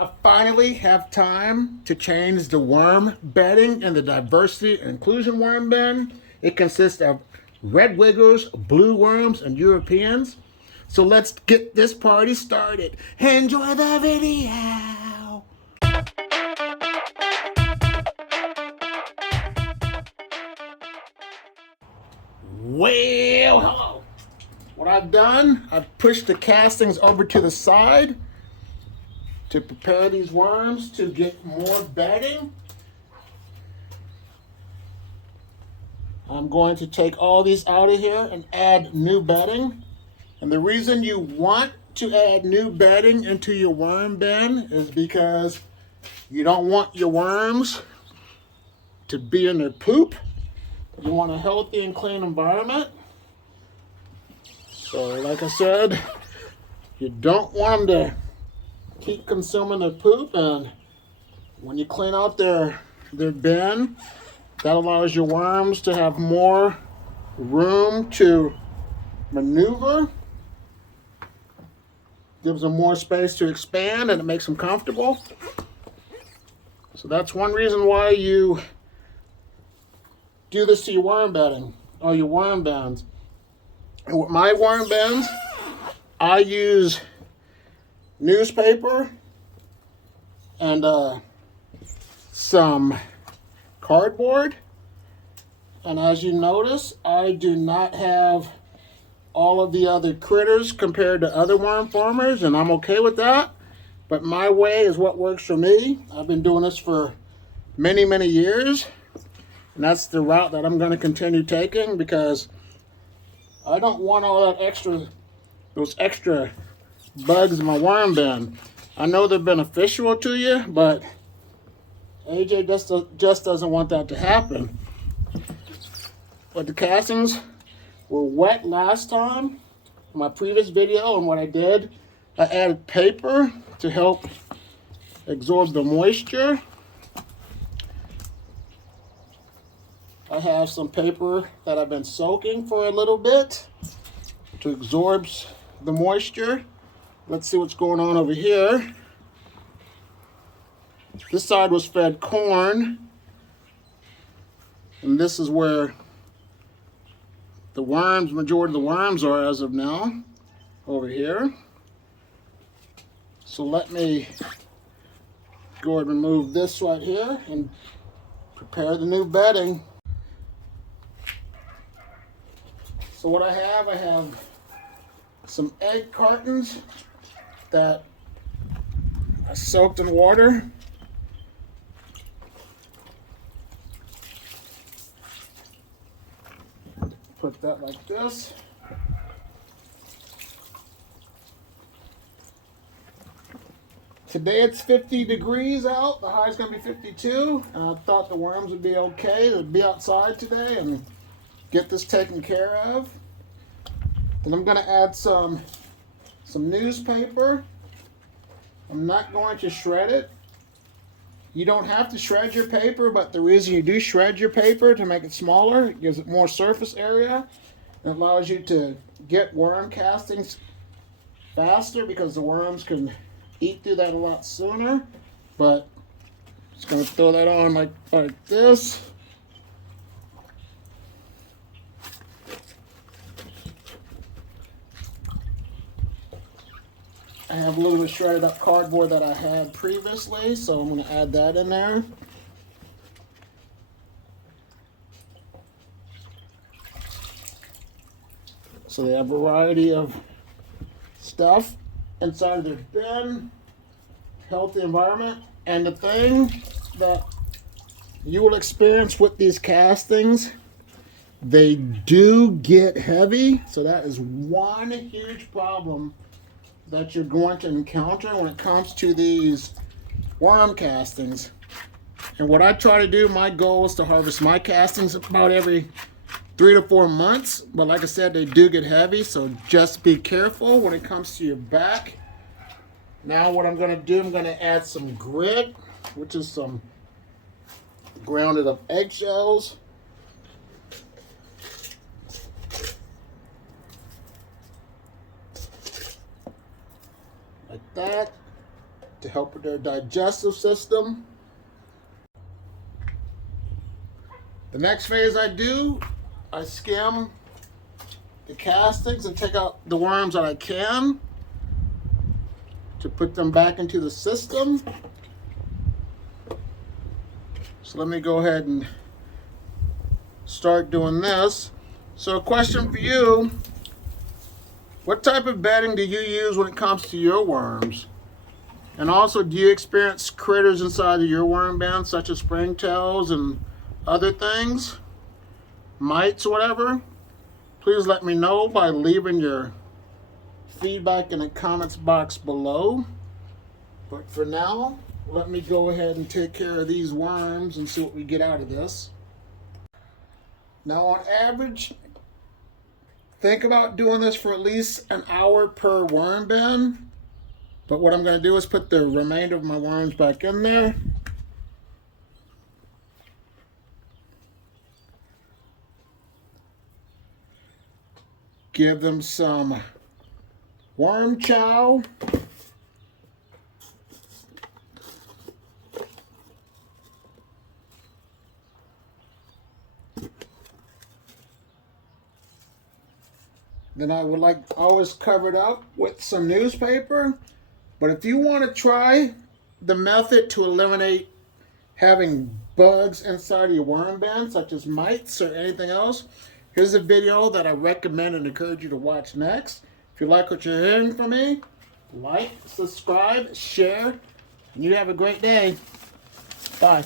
I finally have time to change the worm bedding in the diversity and inclusion worm bin. It consists of red wiggers, blue worms, and Europeans. So let's get this party started. Enjoy the video. Well, hello. What I've done, I've pushed the castings over to the side to prepare these worms to get more bedding. I'm going to take all these out of here and add new bedding. And the reason you want to add new bedding into your worm bin is because you don't want your worms to be in their poop. You want a healthy and clean environment. So like I said, you don't want them to keep consuming their poop, and when you clean out their bin, that allows your worms to have more room to maneuver, gives them more space to expand, and it makes them comfortable. So that's one reason why you do this to your worm bedding or your worm bins. And with my worm bins, I use newspaper and some cardboard. And as you notice, I do not have all of the other critters compared to other worm farmers, and I'm okay with that. But my way is what works for me. I've been doing this for many, many years, and that's the route that I'm going to continue taking, because I don't want all that those extra bugs in my worm bin. I know they're beneficial to you, but AJ just doesn't want that to happen. But the castings were wet last time in my previous video, and what I did, I added paper to help absorb the moisture. I have some paper that I've been soaking for a little bit to absorb the moisture. Let's see what's going on over here. This side was fed corn, and this is where the majority of the worms are as of now, over here. So let me go ahead and remove this right here and prepare the new bedding. So what I have some egg cartons that I soaked in water. Put that like this. Today it's 50 degrees out. The high is going to be 52. And I thought the worms would be okay to be outside today and get this taken care of. Then I'm going to add some newspaper. I'm not going to shred it. You don't have to shred your paper, but the reason you do shred your paper to make it smaller, it gives it more surface area. It allows you to get worm castings faster because the worms can eat through that a lot sooner. But just going to throw that on like this. I have a little bit of shredded up cardboard that I had previously, so I'm going to add that in there. So they have a variety of stuff inside of their bin, healthy environment. And the thing that you will experience with these castings, they do get heavy. So that is one huge problem that you're going to encounter when it comes to these worm castings. And what I try to do, my goal is to harvest my castings about every 3 to 4 months. But like I said, they do get heavy, so just be careful when it comes to your back. Now what I'm going to do, I'm going to add some grit, which is some grounded up eggshells. Like that, to to help with their digestive system. The next phase I skim the castings and take out the worms that I can to put them back into the system. So let me go ahead and start doing this. So a question for you, what type of bedding do you use when it comes to your worms? And also, do you experience critters inside of your worm bin, such as springtails and other things, mites or whatever? Please let me know by leaving your feedback in the comments box below. But for now, let me go ahead and take care of these worms and see what we get out of this. Now, on average, think about doing this for at least an hour per worm bin. But what I'm going to do is put the remainder of my worms back in there. Give them some worm chow. Then I would always cover it up with some newspaper. But if you want to try the method to eliminate having bugs inside of your worm bin, such as mites or anything else, here's a video that I recommend and encourage you to watch next. If you like what you're hearing from me, like, subscribe, share, and you have a great day. Bye.